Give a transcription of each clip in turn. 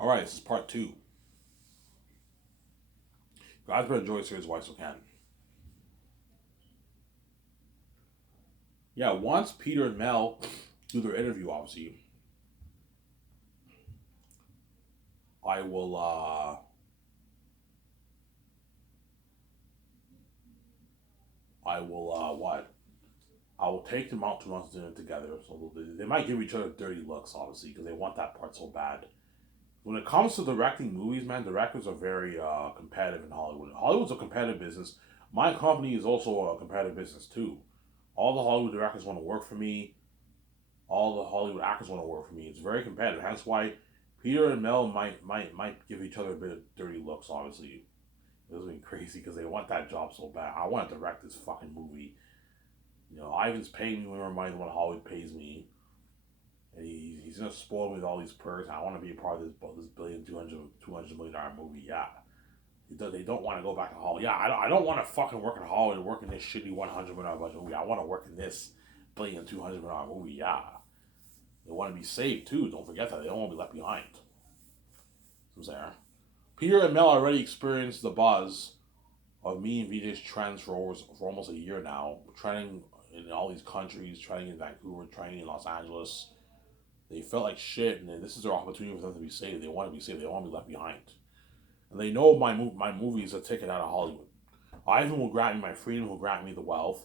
All right, this is part two. Guys, better enjoy the series while you can. Yeah, once Peter and Mel do their interview, obviously, I will. I will. What? I will take them out to lunch dinner together. So they might give each other dirty looks, obviously, because they want that part so bad. When it comes to directing movies, man, directors are very competitive in Hollywood. Hollywood's a competitive business. My company is also a competitive business too. All the Hollywood directors want to work for me. All the Hollywood actors want to work for me. It's very competitive. That's why Peter and Mel might give each other a bit of dirty looks. Obviously, it was been crazy because they want that job so bad. I want to direct this fucking movie. Ivan's paying me more money than what Hollywood pays me, and he's gonna spoil me with all these perks. I want to be a part of this billion $200 million movie. Yeah, they don't want to go back to Hollywood. Yeah, I don't want to fucking work in Hollywood and work in this shitty $100 million budget movie. I want to work in this billion $200 million movie. Yeah, they want to be saved too. Don't forget that they don't want to be left behind. Who's there? Peter and Mel already experienced the buzz of me and VJ's trends for almost a year now. Trending in all these countries, trending in Vancouver, trending in Los Angeles. They felt like shit, and this is their opportunity for them to be saved. They want to be saved. They don't want to be left behind. And they know my movie is a ticket out of Hollywood. Ivan will grant me my freedom. Will grant me the wealth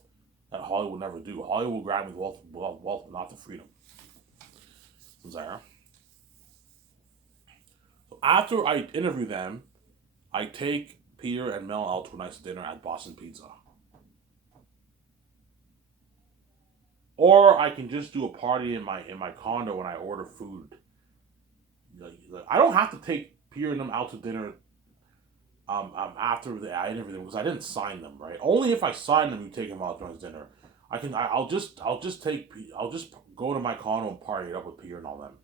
that Hollywood will never do. Hollywood will grant me the wealth, but not the freedom. Zara. So after I interview them, I take Peter and Mel out to a nice dinner at Boston Pizza. Or I can just do a party in my condo when I order food. I don't have to take Peter and them out to dinner after I interview them because I didn't sign them, right? Only if I sign them, you take them out to dinner. I'll just go to my condo and party it up with Peter and all them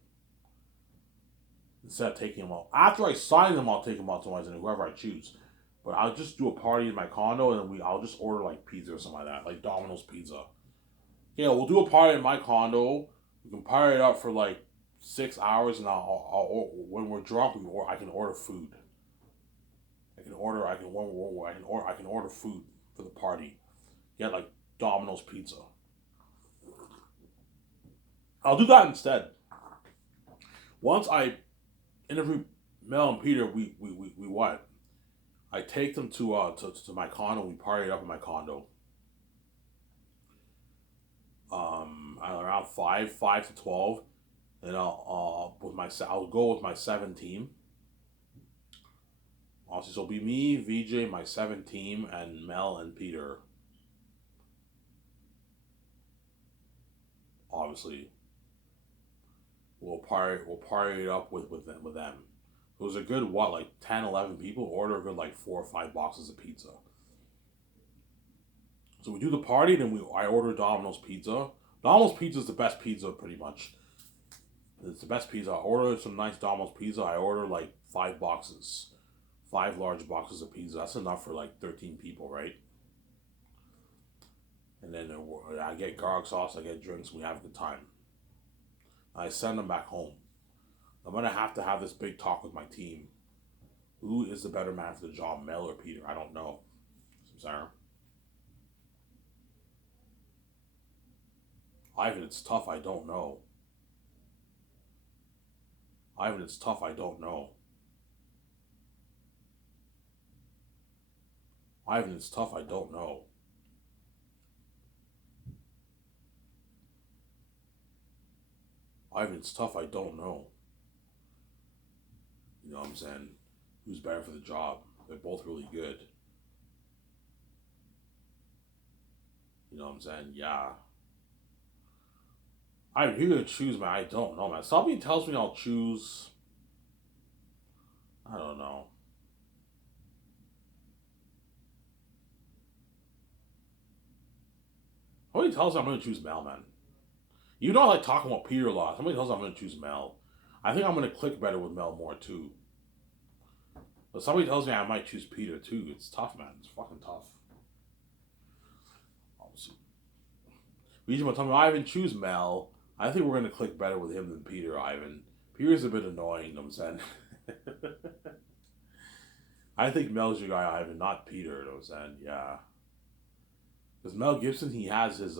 instead of taking them out. After I sign them, I'll take them out to my dinner, whoever I choose. But I'll just do a party in my condo and I'll just order like pizza or something like that, like Domino's pizza. Yeah, we'll do a party in my condo. We can party it up for like 6 hours, and when we're drunk, I can order food. I can order food for the party. Get like Domino's pizza. I'll do that instead. Once I interview Mel and Peter, we what? I take them to my condo. We party it up in my condo. Around five to 12, and I'll go with my seven team. Also, so it'll be me, VJ, my seven team, and Mel and Peter. Obviously, we'll party it up with them. It was a good what, like 10, 11 people. Order a good like 4 or 5 boxes of pizza. So we do the party, then I order Domino's pizza. Domino's pizza is the best pizza, pretty much. It's the best pizza. I order some nice Domino's pizza. I order like 5 boxes, 5 large boxes of pizza. That's enough for like 13 people, right? And then I get garlic sauce. I get drinks. We have a good time. I send them back home. I'm gonna have to have this big talk with my team. Who is the better man for the job, Mel or Peter? I don't know. Sorry. Ivan, it's tough. I don't know. Ivan, it's tough. I don't know. Ivan, it's tough. I don't know. Ivan, it's tough. I don't know. You know what I'm saying? Who's better for the job? They're both really good. You know what I'm saying? Yeah. Ivan, who gonna choose, man? I don't know, man. Somebody tells me I'll choose. I don't know. Somebody tells me I'm gonna choose Mel, man. You know, I like talking about Peter a lot. Somebody tells me I'm gonna choose Mel. I think I'm gonna click better with Mel more too. But somebody tells me I might choose Peter too. It's tough, man. It's fucking tough. Obviously. Reason why tell me Ivan choose Mel. I think we're gonna click better with him than Peter. Ivan. Peter's a bit annoying. You know what I'm saying? I think Mel's your guy, Ivan, not Peter. You know what I'm saying? Yeah, because Mel Gibson, he has his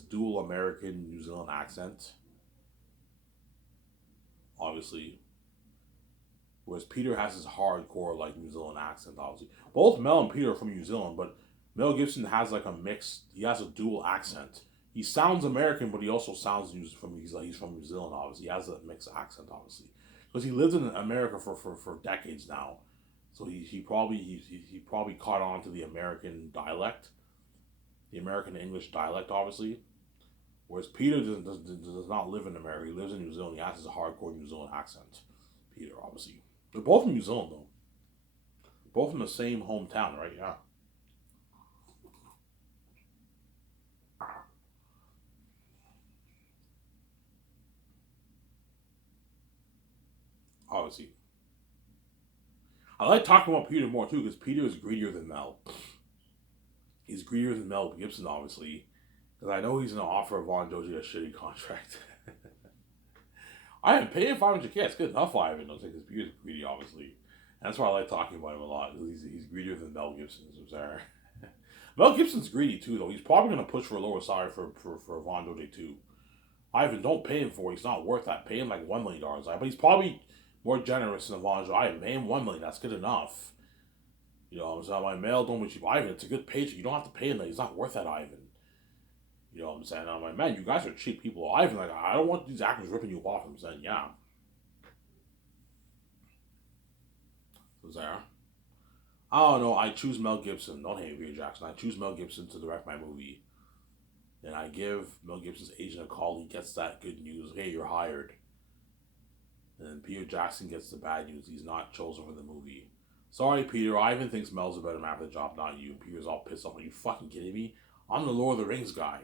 dual American New Zealand accent, obviously. Whereas Peter has his hardcore like New Zealand accent, obviously. Both Mel and Peter are from New Zealand, but Mel Gibson has like a mix. He has a dual accent. He sounds American, but he also sounds he's from New Zealand. Obviously, he has a mixed accent, obviously, because he lived in America for decades now. So he probably caught on to the American dialect, the American English dialect, obviously. Whereas Peter does not live in America. He lives in New Zealand. He has his hardcore New Zealand accent. Peter, obviously. They're both from New Zealand, though. Both from the same hometown, right? Yeah. Obviously. I like talking about Peter more, too, because Peter is greedier than Mel. He's greedier than Mel Gibson, obviously. Because I know he's going to offer Von Doji a shitty contract. I am paying 500K. It's good enough, Ivan. Don't think his Peter's greedy, obviously. And that's why I like talking about him a lot. He's greedier than Mel Gibson. So sorry. Mel Gibson's greedy, too, though. He's probably going to push for a lower salary for Von Doji, too. Ivan, don't pay him for it. He's not worth that. Pay him like $1 million. But he's probably more generous than Von Doji. Ivan, pay him $1 million. That's good enough. You know, I'm saying? My mail don't be cheap. Ivan, it's a good paycheck. You don't have to pay him that. He's not worth that, Ivan. You know what I'm saying? I'm like, man, you guys are cheap people. Ivan, like, I don't want these actors ripping you off. I'm saying, yeah. So there. I don't know. I choose Mel Gibson. Don't hate Peter Jackson. I choose Mel Gibson to direct my movie. And I give Mel Gibson's agent a call. He gets that good news. Hey, you're hired. And then Peter Jackson gets the bad news. He's not chosen for the movie. Sorry, Peter. Ivan thinks Mel's a better man for the job, not you. Peter's all pissed off. Are you fucking kidding me? I'm the Lord of the Rings guy.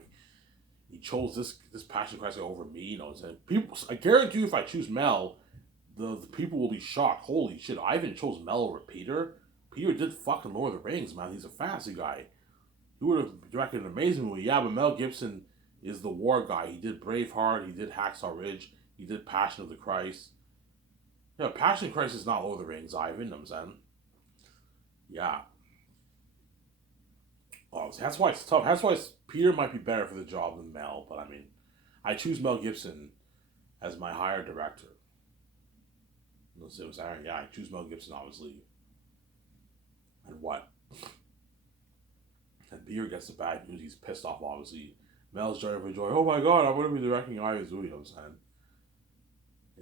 He chose this Passion Christ guy over me. You know, saying people. I guarantee you, if I choose Mel, the people will be shocked. Holy shit! Ivan chose Mel over Peter. Peter did fucking Lord of the Rings, man. He's a fantasy guy. He would have directed an amazing movie. Yeah, but Mel Gibson is the war guy. He did Braveheart. He did Hacksaw Ridge. He did Passion of the Christ. Yeah, Passion of the Christ is not Lord of the Rings, Ivan. You know what I'm saying? Yeah. Oh, that's why it's tough. That's why Peter might be better for the job than Mel. But I mean, I choose Mel Gibson as my higher director. Let's see what's saying. Yeah, I choose Mel Gibson, obviously. And what? And Peter gets the bad news. He's pissed off, obviously. Mel's joy for joy. Oh my god, I'm going to be directing Ivan's movie. You know what I'm saying?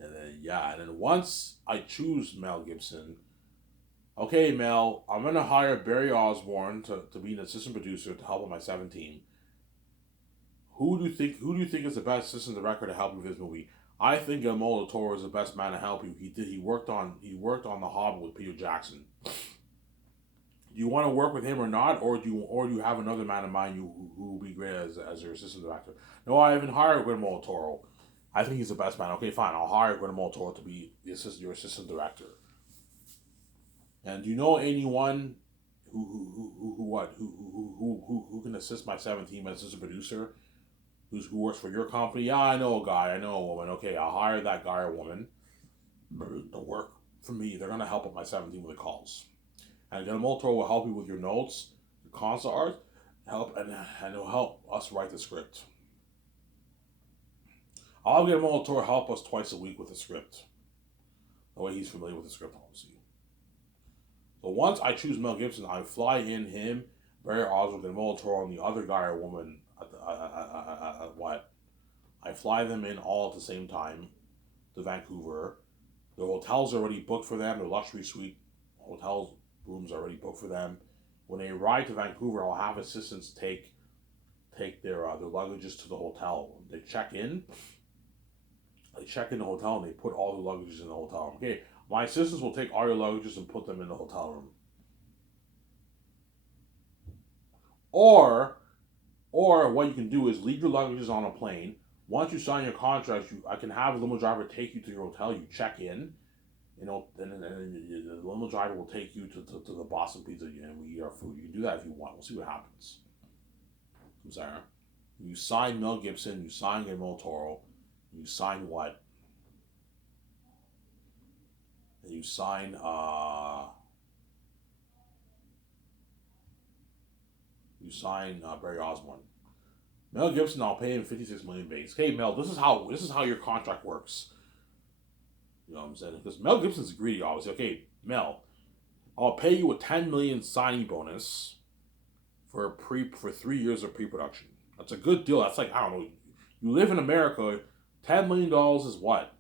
And then, yeah, and then once I choose Mel Gibson, okay, Mel, I'm going to hire Barry Osborne to be an assistant producer to help on my 17. Who do you think is the best assistant director to help you with this movie? I think Guillermo del Toro is the best man to help you. He worked on The Hobbit with Peter Jackson. Do you want to work with him or not, or do you have another man in mind who will be great as your assistant director? No, I haven't hired Guillermo del Toro. I think he's the best man. Okay, fine. I'll hire Guillermo del Toro to be your assistant director. And do you know anyone who can assist my 17 as assistant producer? Who works for your company? Yeah, I know a guy. I know a woman. Okay, I'll hire that guy or woman to work for me. They're gonna help with my 17 with the calls. And then Moltor will help you with your notes, your concept art, and he'll help us write the script. I'll get Moltor to help us twice a week with the script. The way he's familiar with the script, obviously. So once I choose Mel Gibson, I fly in him, Barry Oswald, and Moltor, and the other guy or woman at what? I fly them in all at the same time to Vancouver. The hotel's already booked for them. The luxury suite hotel rooms are already booked for them. When they arrive to Vancouver, I'll have assistants take their luggages to the hotel. They check in. They check in the hotel and they put all the luggages in the hotel room. Okay, my assistants will take all your luggages and put them in the hotel room. Or what you can do is leave your luggages on a plane. Once you sign your contract, I can have a limo driver take you to your hotel. You check in, and the limo driver will take you to the Boston Pizza and we eat our food. You can do that if you want. We'll see what happens. I'm sorry. You sign Mel Gibson, you sign Guillermo del Toro, you sign what? and you sign Barry Osborne. Mel Gibson, I'll pay him 56 million base. Hey Mel, this is how your contract works. You know what I'm saying? Because Mel Gibson's greedy, obviously. Okay, Mel, I'll pay you a 10 million signing bonus for 3 years of pre-production. That's a good deal. That's like, I don't know. You live in America, $10 million is what?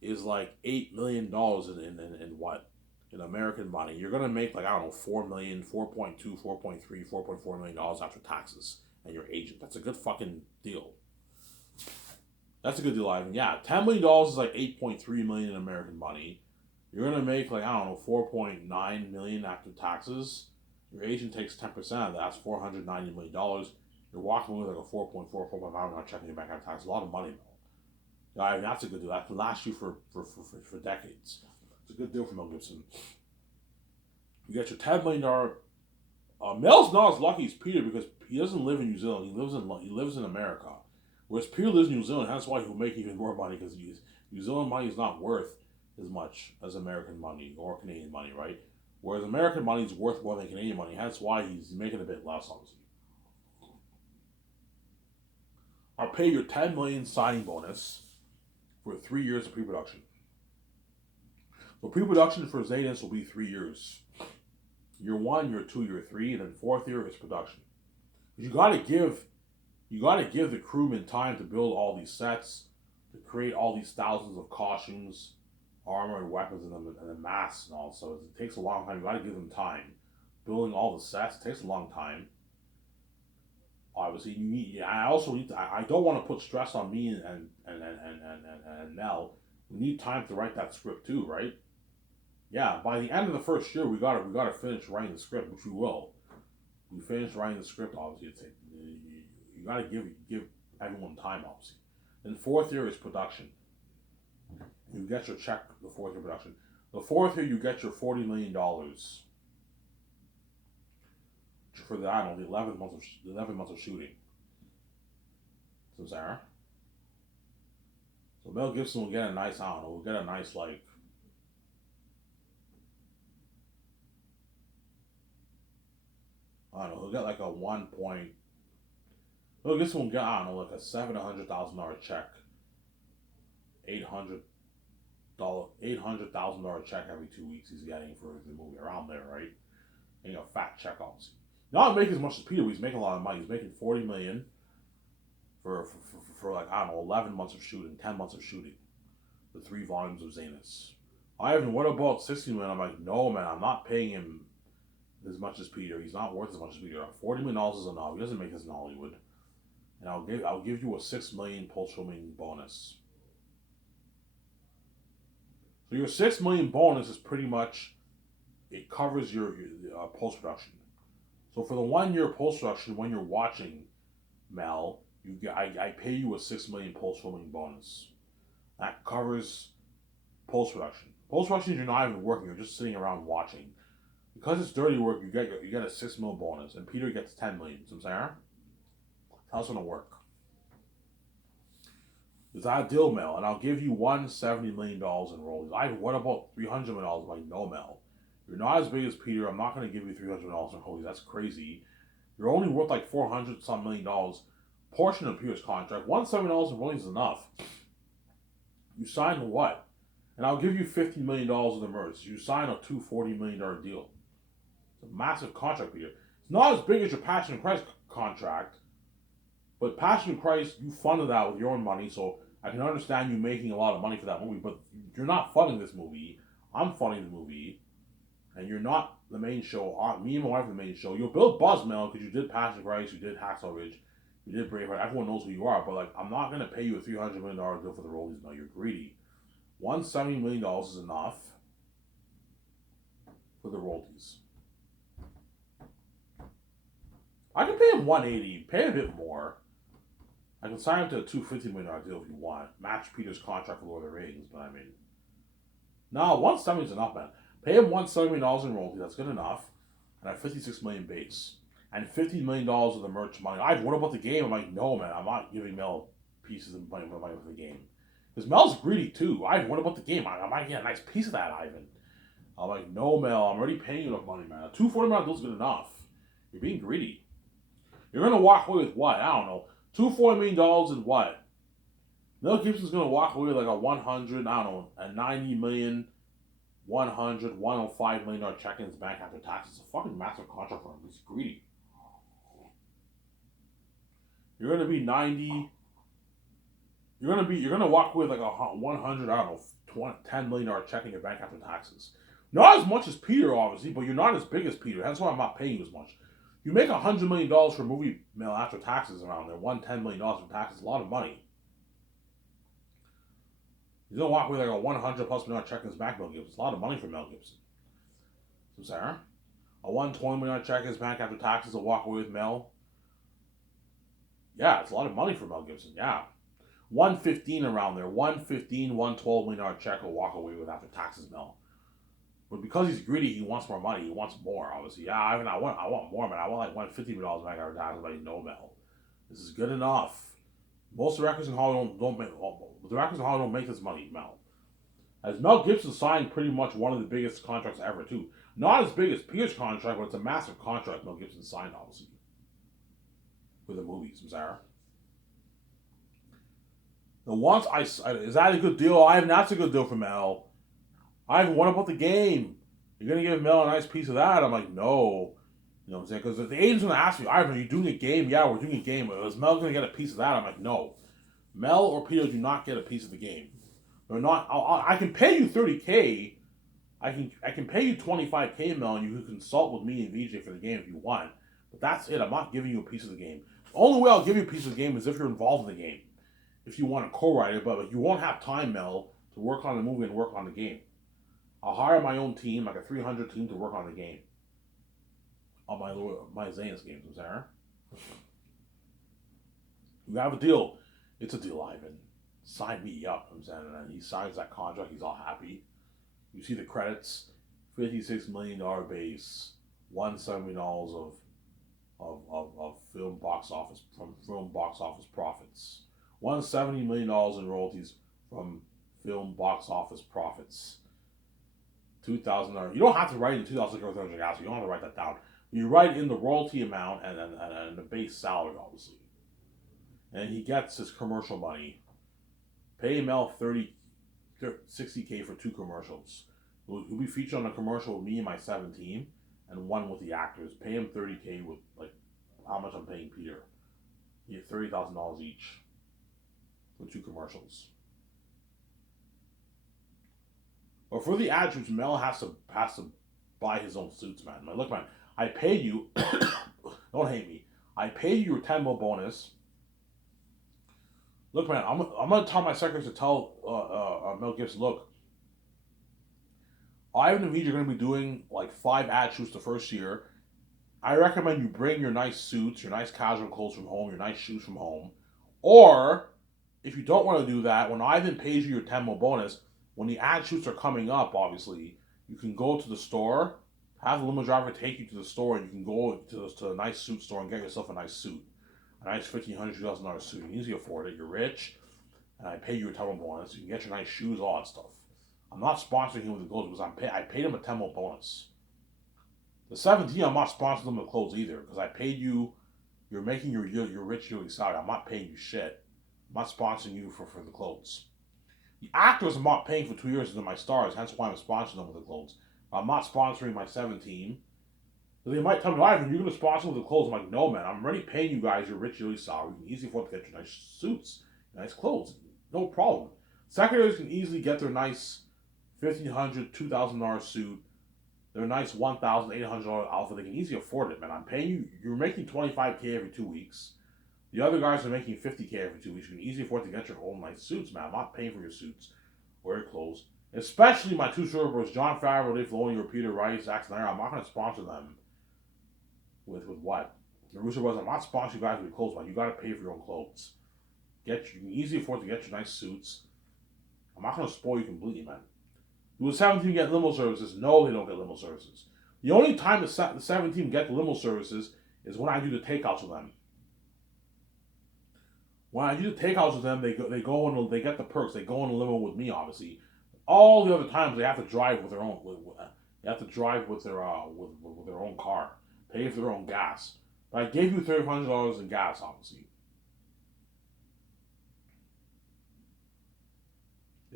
Is like $8 million in what? In American money. You're gonna make like, I don't know, 4 million, 4.2, 4.3, 4.4 million dollars after taxes and your agent. That's a good fucking deal. That's a good deal, Ivan. Yeah, $10 million is like 8.3 million in American money. You're gonna make like, I don't know, 4.9 million after taxes. Your agent takes 10% of that. That's $490 million. You're walking away with like a 4.4, 4.5 not checking your bank after tax. A lot of money, though. Yeah, I mean, that's a good deal. That can last you for decades. It's a good deal for Mel Gibson. You get your $10 million. Mel's not as lucky as Peter because he doesn't live in New Zealand. He lives in America. Whereas Peter lives in New Zealand, that's why he'll make even more money because New Zealand money is not worth as much as American money or Canadian money, right? Whereas American money is worth more than Canadian money. That's why he's making a bit less, obviously. I'll pay your 10 million signing bonus for 3 years of pre-production. So pre-production for Zanus will be 3 years. Year 1, year 2, year 3, and then 4th year is production. You gotta give the crewmen time to build all these sets, to create all these thousands of costumes, armor and weapons and the masks and all. So it takes a long time. You gotta give them time. Building all the sets takes a long time. Obviously, I also need to. I don't want to put stress on me and Mel. We need time to write that script too, right? Yeah, by the end of the first year, we gotta finish writing the script, which we will. We finish writing the script, obviously. You gotta give everyone time, obviously. Then 4th year is production. You get your check the 4th year production. The 4th year, you get your $40 million for the, I don't know, the 11 months of shooting. So Sarah. So Mel Gibson will get a nice, I don't know, will get a nice like, I don't know, he'll get like a 1 point. Mel Gibson will get, I don't know, like a $700,000 check, $800,000 check every 2 weeks he's getting for the movie around there, right? And, a fat check, obviously. Not making as much as Peter, but he's making a lot of money. He's making 40 million for like, I don't know, 11 months of shooting, 10 months of shooting, the 3 volumes of Zanus. Ivan, what about 60 million? I'm like, no man, I'm not paying him as much as Peter. He's not worth as much as Peter. $40 million is enough. He doesn't make this in Hollywood. And I'll give you a 6 million post-filming bonus. So your 6 million bonus is pretty much, it covers your post-production. So for the 1 year post-production, when you're watching Mel, I pay you a 6 million post-filming bonus. That covers post-production. Post-production, you're not even working; you're just sitting around watching. Because it's dirty work, you get a 6 mil bonus, and Peter gets 10 million. So Sarah, how's it gonna work? Is that a deal, Mel? And I'll give you $170 million in royalties. What about $300 million? Like, no, Mel. You're not as big as Peter. I'm not going to give you $300 million in royalties. That's crazy. You're only worth like $400 some million. Portion of Peter's contract. $170 million in royalties is enough. You sign what? And I'll give you $50 million in the merch. You sign a $240 million deal. It's a massive contract, Peter. It's not as big as your Passion of Christ contract, but Passion of Christ, you funded that with your own money, so I can understand you making a lot of money for that movie, but you're not funding this movie. I'm funding the movie, and you're not the main show. Me and my wife are the main show. You'll build buzz, Mel, because you did Passion of Christ, you did Hacksaw Ridge, you did Braveheart. Everyone knows who you are, but like, I'm not going to pay you a $300 million deal for the royalties, Mel. You're greedy. $170 million is enough for the royalties. I can pay him $180, pay a bit more. I can sign him to a $250 million deal if you want. Match Peter's contract for Lord of the Rings, but I mean, no, $170 is enough, man. Pay him $170 million in royalties. That's good enough. And I have $56 million base and $15 million of the merch money. What about the game? I'm like, no, man. I'm not giving Mel pieces of money for the game. Because Mel's greedy too. Ivan, what about the game? I might get a nice piece of that, Ivan. I'm like, no, Mel, I'm already paying you enough money, man. A 240 million deal is good enough. You're being greedy. You're gonna walk away with what? I don't know. $240 million and what? Mel Gibson's gonna walk away with like a 100, I don't know, a 90 million, 100, 105 million dollar check in his bank after taxes. It's a fucking massive contract for him. He's greedy. You're gonna be 90. You're gonna walk away with like a 100, I don't know, $10 million check in your bank after taxes. Not as much as Peter, obviously, but you're not as big as Peter. That's why I'm not paying you as much. You make $100 million for a movie, Mel, after taxes around there. $110 million for taxes, a lot of money. He's gonna walk away like a 100 plus million check in his bank, Mel Gibson. It's a lot of money for Mel Gibson. So Sarah, a 120 million check in his bank after taxes, will walk away with Mel. Yeah, it's a lot of money for Mel Gibson. Yeah, 115 around there, 115, 112 million check will walk away with after taxes, Mel. But because he's greedy, he wants more money. He wants more, obviously. Yeah, I want more, man. I want like $150 back after taxes. Like, no, Mel, this is good enough. Most directors in Hollywood don't make. The directors in Hollywood don't make this money, Mel. As Mel Gibson signed pretty much one of the biggest contracts ever, too. Not as big as Pierce's contract, but it's a massive contract Mel Gibson signed, obviously, for the movies. I'm sorry. The once is that a good deal? That's a good deal for Mel. What about the game? You're gonna give Mel a nice piece of that? I'm like, no. You know what I'm saying? Because the agent's gonna ask me, Ivan, are you doing a game? Yeah, we're doing a game. Is Mel gonna get a piece of that? I'm like, no. Mel or Peter do not get a piece of the game. They're not. I can pay you $30K. I can pay you $25K, Mel, and you can consult with me and VJ for the game if you want. But that's it. I'm not giving you a piece of the game. The only way I'll give you a piece of the game is if you're involved in the game. If you want to co-write it, but you won't have time, Mel, to work on the movie and work on the game. I'll hire my own team, like a 300 team, to work on the game. On my Zane's games, Sarah. You have a deal. It's a deal, Ivan. Sign me up, I'm saying. And he signs that contract. He's all happy. You see the credits: $56 million base, $170 million of film box office profits, $170 million in royalties from film box office profits. $2,000. You don't have to write in $2,000. You don't have to write that down. You write in the royalty amount and the base salary, obviously. And he gets his commercial money. Pay Mel $60K for 2 commercials. He'll be featured on a commercial with me and my 7 team, and one with the actors. Pay him $30K with like how much I'm paying Peter. You get $30,000 each for 2 commercials. But for the ad shoots, Mel has to buy his own suits, man. Like, look, man, I paid you. Don't hate me. I paid you your 10 mil bonus. Look, man, I'm gonna tell my secretaries to tell Mel Gibson, look, Ivan and VJ are gonna be doing like 5 ad shoots the first year. I recommend you bring your nice suits, your nice casual clothes from home, your nice shoes from home. Or if you don't want to do that, when Ivan pays you your 10 mil bonus, when the ad shoots are coming up, obviously, you can go to the store, have the limo driver take you to the store, and you can go to a nice suit store and get yourself a nice suit. A nice $1,500, $2,000 suit. You can easily afford it. You're rich, and I pay you a 10 mil bonus. You can get your nice shoes, all that stuff. I'm not sponsoring him with the clothes because I paid him a 10 mil bonus. The 17, I'm not sponsoring them with clothes either because I paid you. You're making your rich yearly salary. I'm not paying you shit. I'm not sponsoring you for the clothes. The actors I'm not paying for 2 years into my stars, hence why I'm sponsoring them with the clothes. I'm not sponsoring my 7 team. So they might tell me, Ivan, you're going to sponsor with the clothes. I'm like, no, man, I'm already paying you guys your rich yearly salary. You can easily afford to get your nice suits, nice clothes. No problem. Secretaries can easily get their nice $1,500, $2,000 suit, their nice $1,800 outfit. They can easily afford it, man. I'm paying you. You're making $25K every 2 weeks. The other guys are making $50K every 2 weeks. You can easily afford to get your own nice suits, man. I'm not paying for your suits or your clothes. Especially my 2 short bros, Jon Favreau, Dave Filoni, or Peter Rice, Zack Snyder. I'm not going to sponsor them with what? The Russo Brothers, I'm not sponsoring you guys with clothes, man. You got to pay for your own clothes. You can easily afford to get your nice suits. I'm not going to spoil you completely, man. Do the 7 team get limo services? No, they don't get limo services. The only time the 7 team get the limo services is when I do the takeouts with them. When I do the takeouts with them, they get the perks. They go in a limo with me, obviously. All the other times they have to drive with their own. They have to drive with with their own car, pay for their own gas. But I gave you $3,500 in gas, obviously.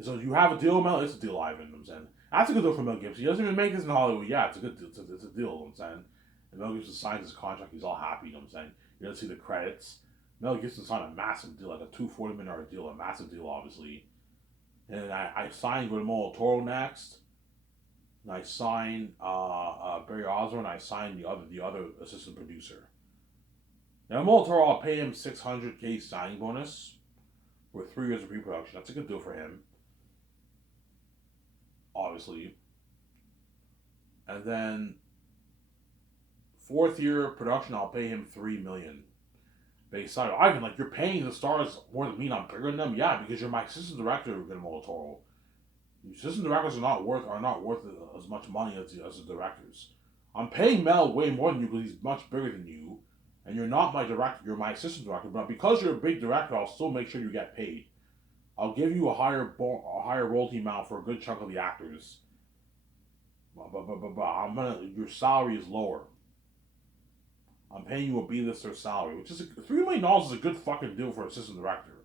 So you have a deal, Mel. It's a deal, Ivan. I'm saying that's a good deal for Mel Gibson. He doesn't even make this in Hollywood. Yeah, it's a good deal. It's a deal. I'm saying. And Mel Gibson signs his contract. He's all happy. I'm saying. You don't see the credits. Mel Gibson signed a massive deal, like a $240 million deal, a massive deal, obviously. And I signed Guillermo del Toro next. And I signed Barry Osborne. I signed the other assistant producer. Now Guillermo del Toro, I'll pay him $600K signing bonus with 3 years of pre-production. That's a good deal for him, obviously. And then 4th year production, I'll pay him $3 million. Base salary. Ivan, like you're paying the stars more than me, and I'm bigger than them. Yeah, because you're my assistant director, Guillermo del Toro. Assistant directors are not worth as much money as the directors. I'm paying Mel way more than you because he's much bigger than you, and you're not my director. You're my assistant director. But because you're a big director, I'll still make sure you get paid. I'll give you a higher royalty amount for a good chunk of the actors. But your salary is lower. I'm paying you a B-lister salary, which is $3 million is a good fucking deal for an assistant director.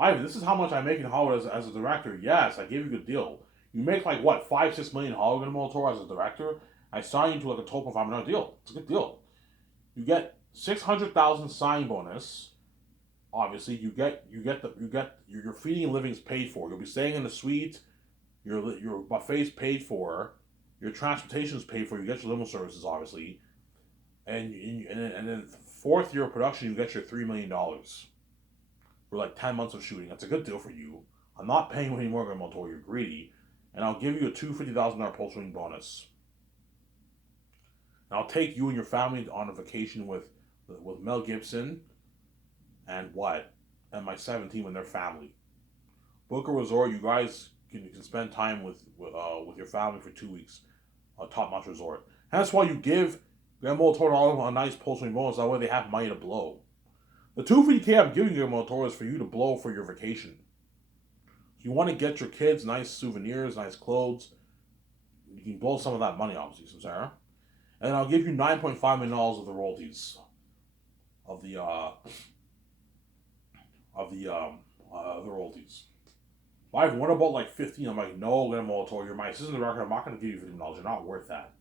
Ivan, this is how much I make in Hollywood as a director. Yes, I gave you a good deal. You make like what, $5-6 million in Hollywood in Toro as a director. I sign you to like a $12.5 million deal. It's a good deal. You get $600,000 sign bonus. Obviously, your feeding and living is paid for. You'll be staying in the suite. Your buffet's paid for. Your transportation is paid for. You get your limo services, obviously. And then 4th year of production, you get your $3 million for like 10 months of shooting. That's a good deal for you. I'm not paying you any more, Guillermo del Toro. You're greedy, and I'll give you a $250,000 post-wing bonus. And I'll take you and your family on a vacation with Mel Gibson and my 17 and their family. Book a resort. You guys can spend time with your family for 2 weeks. A top-notch resort. And that's why you give Guillermo del Toro a nice post-wing bonus. That way they have money to blow. The $250K I'm giving Guillermo del Toro is for you to blow for your vacation. If you want to get your kids nice souvenirs, nice clothes, you can blow some of that money, obviously, Sarah. And then I'll give you $9.5 million of the royalties of the royalties. I've what about like 15? I'm like, no, Guillermo del Toro, you're my assistant director. I'm not going to give you $15. You're not worth that.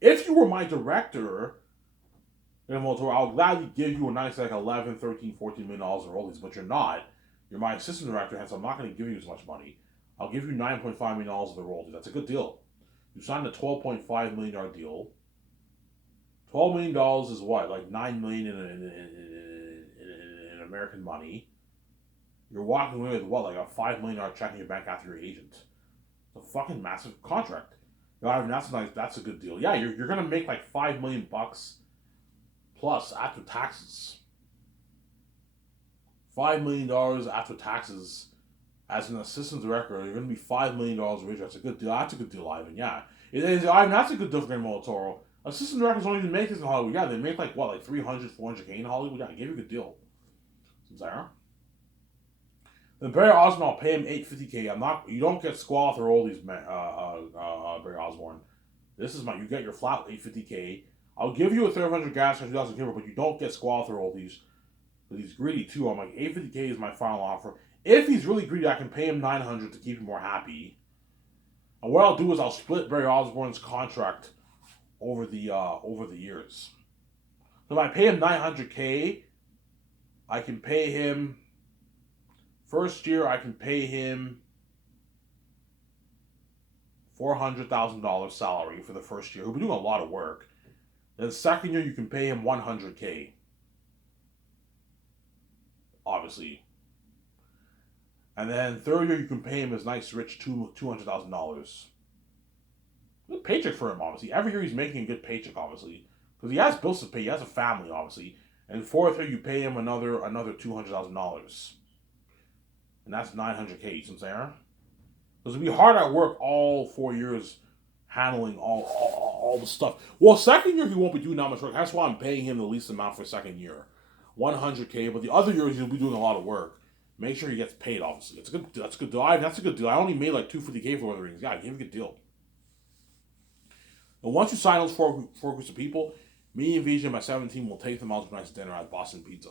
If you were my director, Guillermo del Toro, I'll gladly give you a nice like 11, 13, $14 million in royalties, but you're not. You're my assistant director, hence I'm not going to give you as much money. I'll give you $9.5 million of the royalties. That's a good deal. You signed a $12.5 million deal. $12 million is what? Like $9 million in American money. You're walking away with what? Like a $5 million check in your bank after your agent. It's a fucking massive contract. You know, I mean, that's a good deal. Yeah, you're gonna make like $5 million plus after taxes. $5 million after taxes as an assistant director. You're gonna be $5 million richer. That's a good deal. That's a good deal, Ivan. Yeah, it is. Ivan, that's a good deal for Guillermo del Toro. Assistant directors don't even make this in Hollywood. Yeah, they make like what, like 300, 400K in Hollywood. Yeah, I gave you a good deal. Sarah. Then Barry Osborne, I'll pay him $850K. I'm not. You don't get squaw or all these Barry Osborne. This is you get your flat $850K. I'll give you a 300 gas for 2,000 giver, but you don't get squaw or all these. But he's greedy too. I'm like $850K is my final offer. If he's really greedy, I can pay him $900 to keep him more happy. And what I'll do is I'll split Barry Osborne's contract over the years. So if I pay him $900K, I can pay him. First year, I can pay him $400,000 salary for the first year. He'll be doing a lot of work. Then the second year, you can pay him $100K. Obviously. And then third year, you can pay him his nice, rich $200,000. Good paycheck for him, obviously. Every year, he's making a good paycheck, obviously. Because he has bills to pay. He has a family, obviously. And fourth year, you pay him another $200,000. And that's $900K, you see what I'm saying? Because it'll be hard at work all 4 years handling all the stuff. Well, second year he won't be doing that much work. That's why I'm paying him the least amount for second year. 100K, but the other years he'll be doing a lot of work. Make sure he gets paid. Obviously, it's a good. That's a good deal. That's a good deal. I only made like 250K for Lord of the Rings. Yeah, give him a good deal. And once you sign those four groups of people, me and VJ and my 17 will take them out to a nice dinner at Boston Pizza,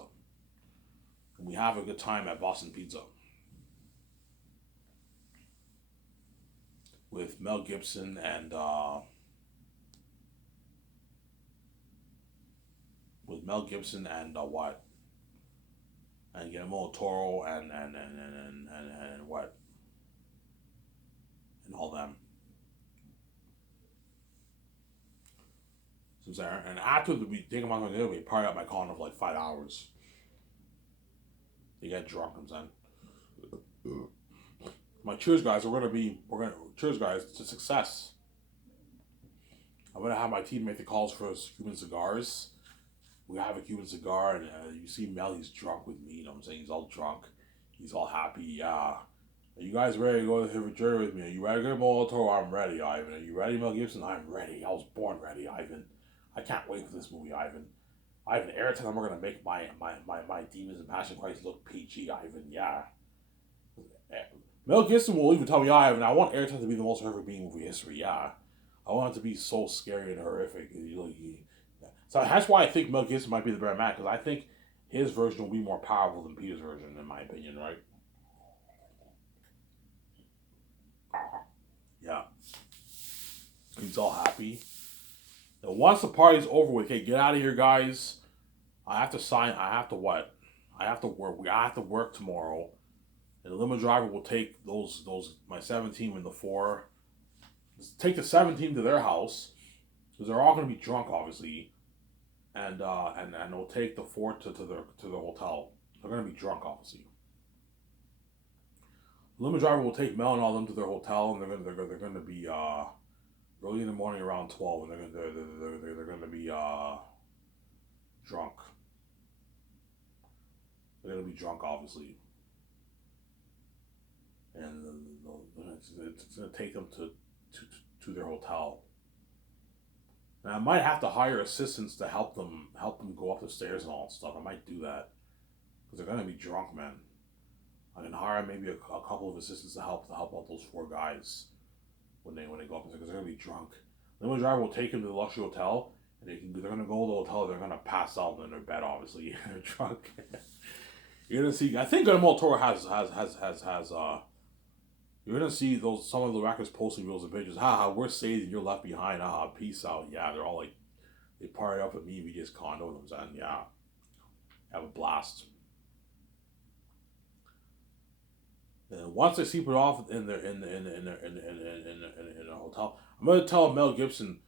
and we have a good time at Boston Pizza with Mel Gibson and what, and Guillermo del Toro and what, and all them. So and after we take them on the dinner, we party at my condo for like 5 hours. You get drunk, I'm saying. My cheers, guys. We're gonna cheers, guys, to success. I'm gonna have my team make the calls for Cuban cigars. We have a Cuban cigar, and you see Mel. He's drunk with me. You know what I'm saying? He's all drunk. He's all happy. Yeah. Are you guys ready to go to the jury with me? Are you ready to go to Molotov? I'm ready, Ivan. Are you ready, Mel Gibson? I'm ready. I was born ready, Ivan. I can't wait for this movie, Ivan. Ivan, every time we're gonna make my Demons and Passion Christ look PG, Ivan. Yeah. Mel Gibson will even tell me, Ivan, I want Airtight to be the most horrific being movie history. Yeah. I want it to be so scary and horrific. So that's why I think Mel Gibson might be the better man, because I think his version will be more powerful than Peter's version, in my opinion, right? Yeah. He's all happy. And once the party's over with, okay, get out of here, guys. I have to sign. I have to what? I have to work. I have to work tomorrow. And the limo driver will take those my 17 and the 4. Take the 17 to their house, because they're all going to be drunk, obviously. And they'll take the 4 to their hotel. They're going to be drunk, obviously. The limo driver will take Mel and all them to their hotel, and they're going to be early in the morning around 12, and they're going to be drunk. They're going to be drunk, obviously, and it's going to take them to their hotel. And I might have to hire assistants to help them go up the stairs and all that stuff. I might do that, because they're going to be drunk, man. I can hire maybe a couple of assistants to help out those 4 guys when they go up there, because they're going to be drunk. The limo driver will take them to the luxury hotel, and they're going to go to the hotel. They're going to pass out in their bed, obviously. They're drunk. You're going to see. I think Guillermo del Toro has. You're gonna see some of the rappers posting videos and pictures. Haha, we're saved and you're left behind. Haha, peace out. Yeah, they're all like, they party up at me. We just condo them, and yeah, have a blast. And once they sleep it off in a hotel, I'm gonna tell Mel Gibson.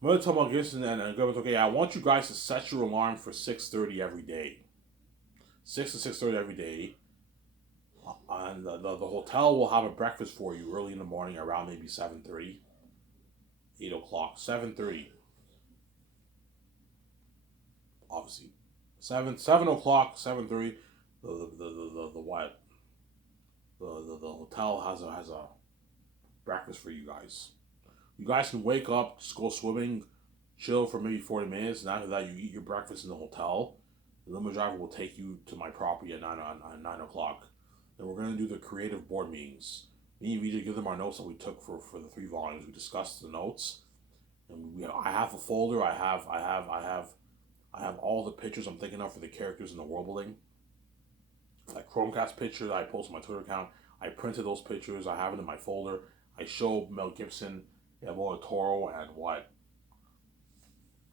And okay, I want you guys to set your alarm for 6:30 every day. 6 to 6:30 every day. And the hotel will have a breakfast for you early in the morning around maybe 7:30, 8 o'clock, 7:30. Obviously, 7 o'clock, 7:30. The what? The hotel has a breakfast for you guys. You guys can wake up, just go swimming, chill for maybe 40 minutes, and after that you eat your breakfast in the hotel. The limo driver will take you to my property at 9 o'clock. Then we're going to do the creative board meetings. Me and VJ give them our notes that we took for the 3 volumes. We discussed the notes, and I have a folder. I have all the pictures I'm thinking of for the characters in the world building. Like Chromecast pictures I post on my Twitter account. I printed those pictures. I have it in my folder. I show Mel Gibson, Guillermo del Toro, and what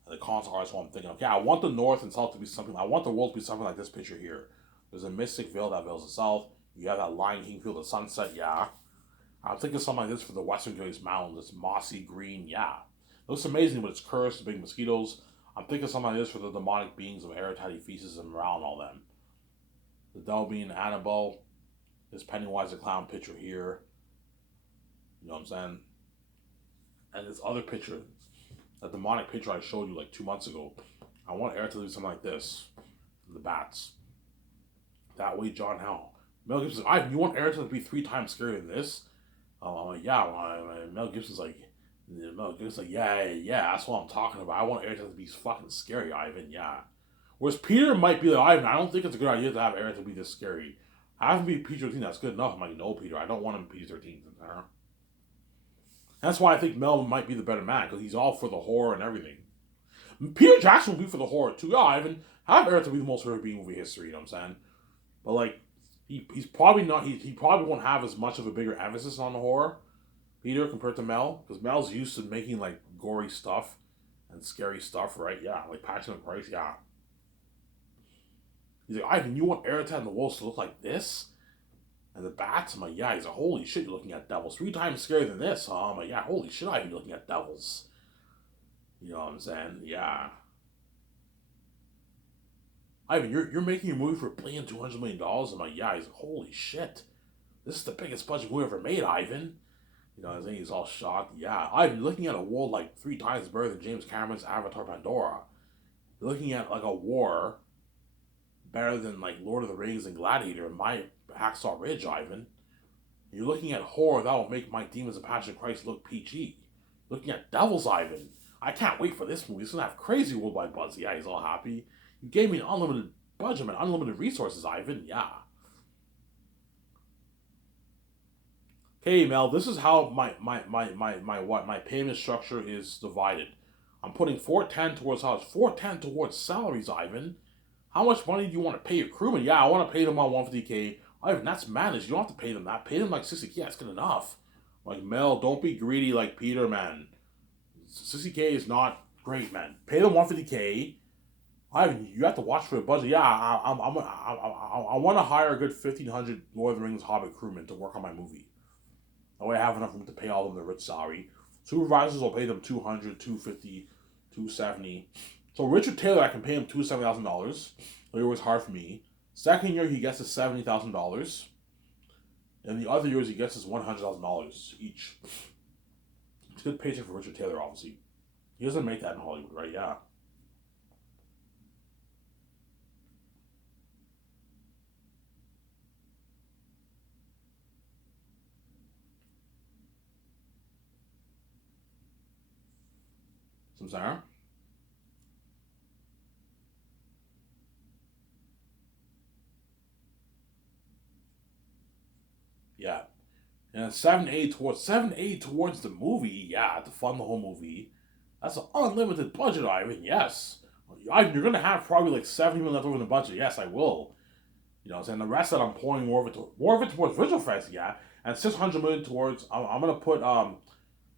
the concept artist. So I'm thinking, okay, I want the North and South to be something. I want the world to be something like this picture here. There's a mystic veil that veils the South. You have that Lion King field of sunset, yeah. I'm thinking something like this for the Western Ghats Mountains. It's mossy green, yeah. It looks amazing, but it's cursed, the big mosquitoes. I'm thinking something like this for the demonic beings of Eretati, Feces, and Morale and all them. The devil being Annabelle. This Pennywise the Clown picture here. You know what I'm saying? And this other picture, that demonic picture I showed you like 2 months ago. I want Eretati to do something like this. The bats. That way, John Howell. Mel Gibson's like, you want Eretati to be 3 times scarier than this? I'm like, yeah. Mel Gibson's like, yeah, that's what I'm talking about. I want Eretati to be fucking scary, Ivan, yeah. Whereas Peter might be like, I don't think it's a good idea to have Eric to be this scary. Have him be PG-13, that's good enough. I'm like, no, Peter, I don't want him PG-13. That's why I think Mel might be the better man, because he's all for the horror and everything. Peter Jackson will be for the horror too. Yeah, Ivan, have Eric to be the most horror B movie history, you know what I'm saying? But like, he's probably not, he probably won't have as much of a bigger emphasis on the horror, Peter, compared to Mel, because Mel's used to making like gory stuff and scary stuff, right? Yeah, like Passion of Christ, yeah. He's like, Ivan, you want Eric and the wolves to look like this? And the bats? I'm like, yeah. He's like, holy shit, you're looking at devils. 3 times scarier than this, huh? I'm like, yeah, holy shit, Ivan, you're looking at devils. You know what I'm saying? Yeah. Ivan, you're making a movie for $1,200,000,000? I'm like, yeah. He's like, holy shit. This is the biggest budget movie ever made, Ivan. You know what I'm saying? He's all shocked. Yeah. Ivan, looking at a world like 3 times better than James Cameron's Avatar Pandora. You're looking at like a war better than like Lord of the Rings and Gladiator and my Hacksaw Ridge, Ivan. You're looking at horror that will make my Demons of Passion of Christ look PG. Looking at Devil's Ivan. I can't wait for this movie. It's gonna have crazy worldwide buzz. Yeah, he's all happy. You gave me an unlimited budget and unlimited resources, Ivan. Yeah. Okay, Mel, this is how my payment structure is divided. I'm putting 410 towards house, 410 towards salaries, Ivan. How much money do you want to pay your crewmen? Yeah, I want to pay them on 150K. Ivan, that's managed. You don't have to pay them that. Pay them like 60K. That's good enough. Like, Mel, don't be greedy like Peter, man. 60K is not great, man. Pay them 150K. Ivan, you have to watch for the budget. Yeah, I want to hire a good 1,500 Lord of the Rings Hobbit crewmen to work on my movie. That way I have enough room to pay all of them their rich salary. Supervisors will pay them 200, 250, 270. So Richard Taylor, I can pay him $270,000. It was hard for me. Second year, he gets his $70,000. And the other years, he gets his $100,000 each. It's a good paycheck for Richard Taylor, obviously. He doesn't make that in Hollywood, right? Yeah. Samsara? Yeah. And 7A towards the movie, yeah, to fund the whole movie. That's an unlimited budget, Ivan. Yes, Ivan, you're gonna have probably like 70 million left over in the budget. Yes, I will. You know, what I'm saying the rest that I'm pouring more of it towards visual effects, yeah, and 600 million towards. I'm gonna put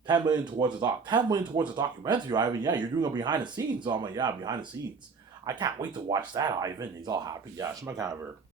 10 million towards the 10 million towards the documentary, Ivan. Yeah, you're doing a behind the scenes. So I'm like, yeah, behind the scenes. I can't wait to watch that, Ivan. He's all happy. Yeah, Schmuckhaver.